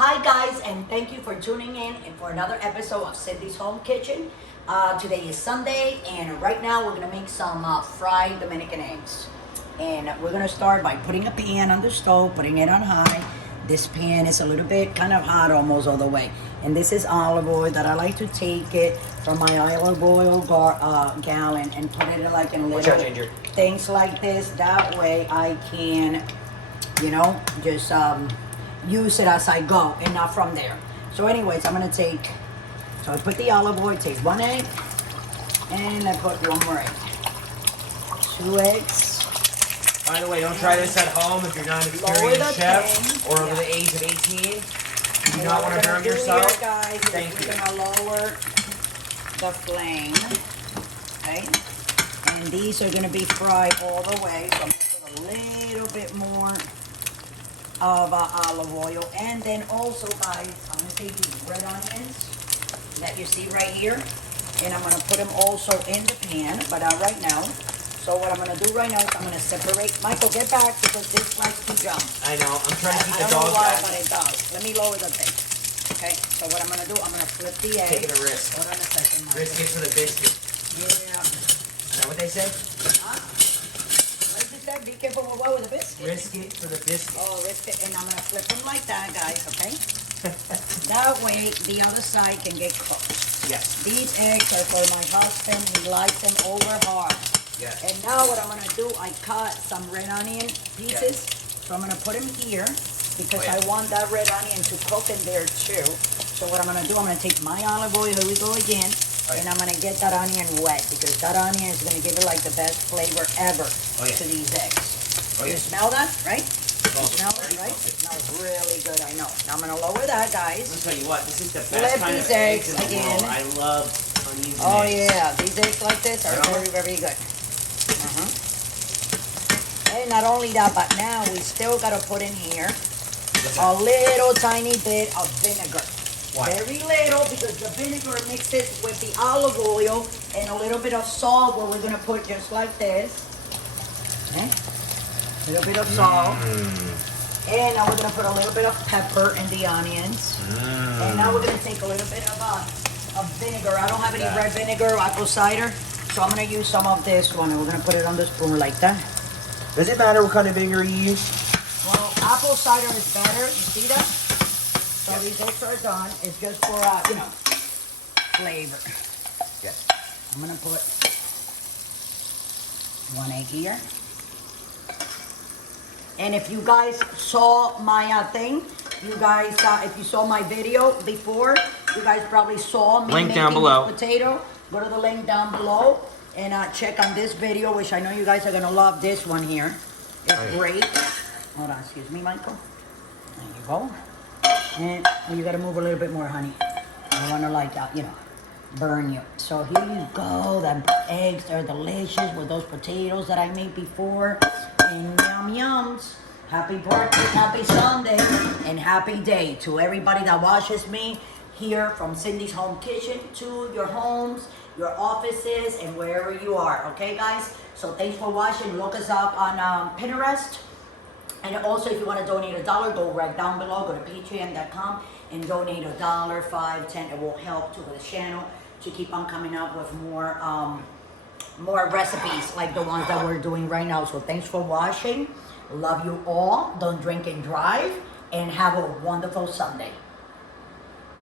Hi guys, and thank you for tuning in and for another episode of Cindy's Home Kitchen. Today is Sunday, and right now we're gonna make some fried Dominican eggs. And we're gonna start by putting a pan on the stove, putting it on high. This pan is a little bit kind of hot almost all the way. And this is olive oil that I like to take it from my olive oil gallon and put it like in little things like this. That way I can, just use it as I go and not from there. So anyways, I put the olive oil, take 1 egg, and I put 1 more egg. 2 eggs. By the way, don't try this at home if you're not an experienced chef or over the age of 18. You do not want to burn yourself. Here, guys, we're gonna lower the flame, okay? And these are gonna be fried all the way. So I'm gonna put a little bit more of olive oil, and then also, guys, I'm gonna take these red onions that you see right here, and I'm gonna put them also in the pan, but right now. So what I'm gonna do right now is I'm gonna separate. Michael, get back because this likes to jump. I know. I'm trying to keep the dog dog back. I don't know why, back. but it does. Let me lower the thing. Okay. So what I'm gonna do, I'm gonna flip the egg. Taking a risk. Hold on a second, Michael. Risk it for the biscuit. Yeah. Is that what they say? Huh? What did you say? Be careful with the biscuit. Risk it for the biscuit. Oh, risk it, and I'm gonna flip them like that, guys. Okay. That way, the other side can get cooked. Yes. These eggs are for my husband. He likes them over hard. Yes. And now what I'm gonna do, I cut some red onion pieces. So I'm gonna put them here because I want that red onion to cook in there too. So what I'm gonna do, I'm gonna take my olive oil, here we go again, and I'm gonna get that onion wet because that onion is gonna give it like the best flavor ever to these eggs. You smell that, right? You smell it, right? It smells really good, I know. Now I'm gonna lower that, guys. Let me tell you what, this is the best Flip kind these of eggs eggs in the again. world. I love onions and Oh eggs. yeah, these eggs like this are very, very good. And not only that, but now we still gotta put in here a little tiny bit of vinegar. Why? Very little, because the vinegar mixes with the olive oil and a little bit of salt, where we're gonna put just like this. Okay? A little bit of salt. And now we're gonna put a little bit of pepper in the onions. And now we're gonna take a little bit of vinegar. I don't have any red vinegar, apple cider. So I'm gonna use some of this one, and we're gonna put it on the spoon like that. Does it matter what kind of vinegar you use? Well, apple cider is better. You see that? So these eggs are done. It's just for flavor. Yes. I'm gonna put 1 egg here. And if you guys saw my thing, you guys, if you saw my video before, you guys probably saw me Link making down below. this potato. Go to the link down below and check on this video, which I know you guys are gonna love this one here. It's great. Hold on, excuse me, Michael. There you go. And you gotta move a little bit more, honey. I don't wanna burn you. So here you go. The eggs are delicious with those potatoes that I made before. And yum yums. Happy birthday, happy Sunday, and happy day to everybody that watches me here from Cindy's Home Kitchen to your homes, your offices, and wherever you are. Okay, guys? So thanks for watching. Look us up on Pinterest. And also, if you want to donate $1, go right down below. Go to patreon.com and donate $1, $5, $10. It will help to the channel to keep on coming up with more recipes like the ones that we're doing right now. So thanks for watching. Love you all. Don't drink and drive. And have a wonderful Sunday.